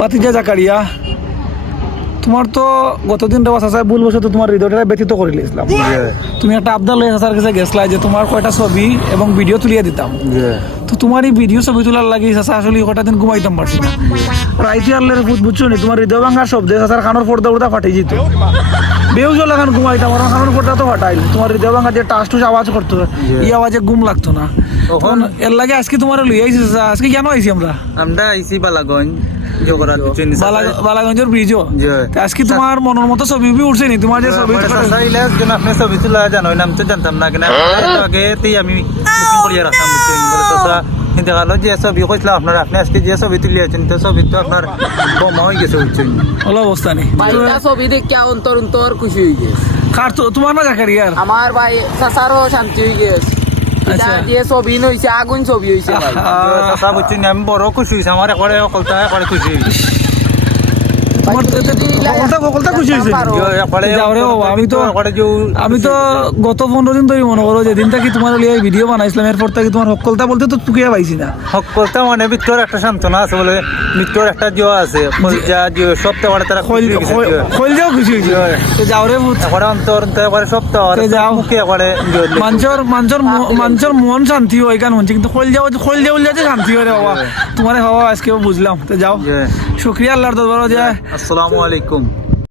বাতিজা জাকারিয়া তোমার তো গতদিন রে বাসা ভুল বসে তো তোমার হৃদয়টা ব্যতীত করে লিয়েছিলাম তুমি একটা আবদার লয়ে কাছে গেছলা যে তোমার কয়টা ছবি এবং ভিডিও তুলিয়ে দিতাম। তো তোমার এই ভিডিও ছবি তোলার লাগি চাচা আসলে কটা দিন ঘুমাইতাম পারছি না। রাইতে আল্লের ভূত বুঝছ নি তোমার হৃদয় ভাঙার শব্দে চাচার খানোর পর্দা উর্দা ফাটে যেত। বেউজ লাগান ঘুমাইতাম আর খানোর পর্দা তো ফাটাইল। তোমার হৃদয় ভাঙা যে টাস টুস আওয়াজ করতো এই আওয়াজে ঘুম লাগতো না। তখন? এর লাগে আজকে তোমার লই আইছি চাচা আজকে কেন আইছি আমরা? আমরা আইছি বালাগঞ্জ। বালাগঞ্জের ব্রিজও। আজকে তোমার মনের মতো ছবি উঠছে নি তোমার যে ছবি আপনি ছবি তোলা জানো নাম তো জানতাম না কেন। তো আমি করিয়া রাখতাম কিন্তু গেল যে ছবি কইছিলাম আপনার আপনি আজকে যে ছবি তুলিয়েছেন তো ছবি তো আপনার বোমা হয়ে গেছে বুঝছেন হলো অবস্থা নেই ছবি দেখে অন্তর অন্তর খুশি হয়ে গেছে। কার তো তোমার না জাকারিয়ার আমার ভাই শান্তি হয়ে গেছে। দিয়ে ছবি নইছে আগুন ছবি হয়েছে ভাই। আমি বড় খুশি হয়েছে আমার একবারে অকলতা একবারে খুশি হয়েছে তোমার তো- তো- তো- সকলটা সকলটা খুশি হয়েছে একবারে যাও রে বাবা, আমি তো গত পনেরো দিন ধরে মনে করো যেদিন থেকে তোমার লিয়ে ভিডিও বানাইছিলাম এরপর থেকে তোমার সকলতা বলতে তো তুকিয়া পাইছি না। সকলটা মানে ভিতর একটা সান্ত্বনা আছে বলে ভিতর একটা জিও আছে। যা জিও সপ্তাহ মানে তারা। খোল যাও খুশি হয়েছে। তো যাও রে ভূত। অন্তর একবারে সপ্তাহ যাও। মন শান্তি হয় কেন হচ্ছে কিন্তু খোল যাও খোল যাও শান্তি হয় রে বাবা। তোমার হওয়া আজকে বুঝলাম। তো যাও। শুক্রিয়া আল্লাহর দরবার আসসালামু আলাইকুম।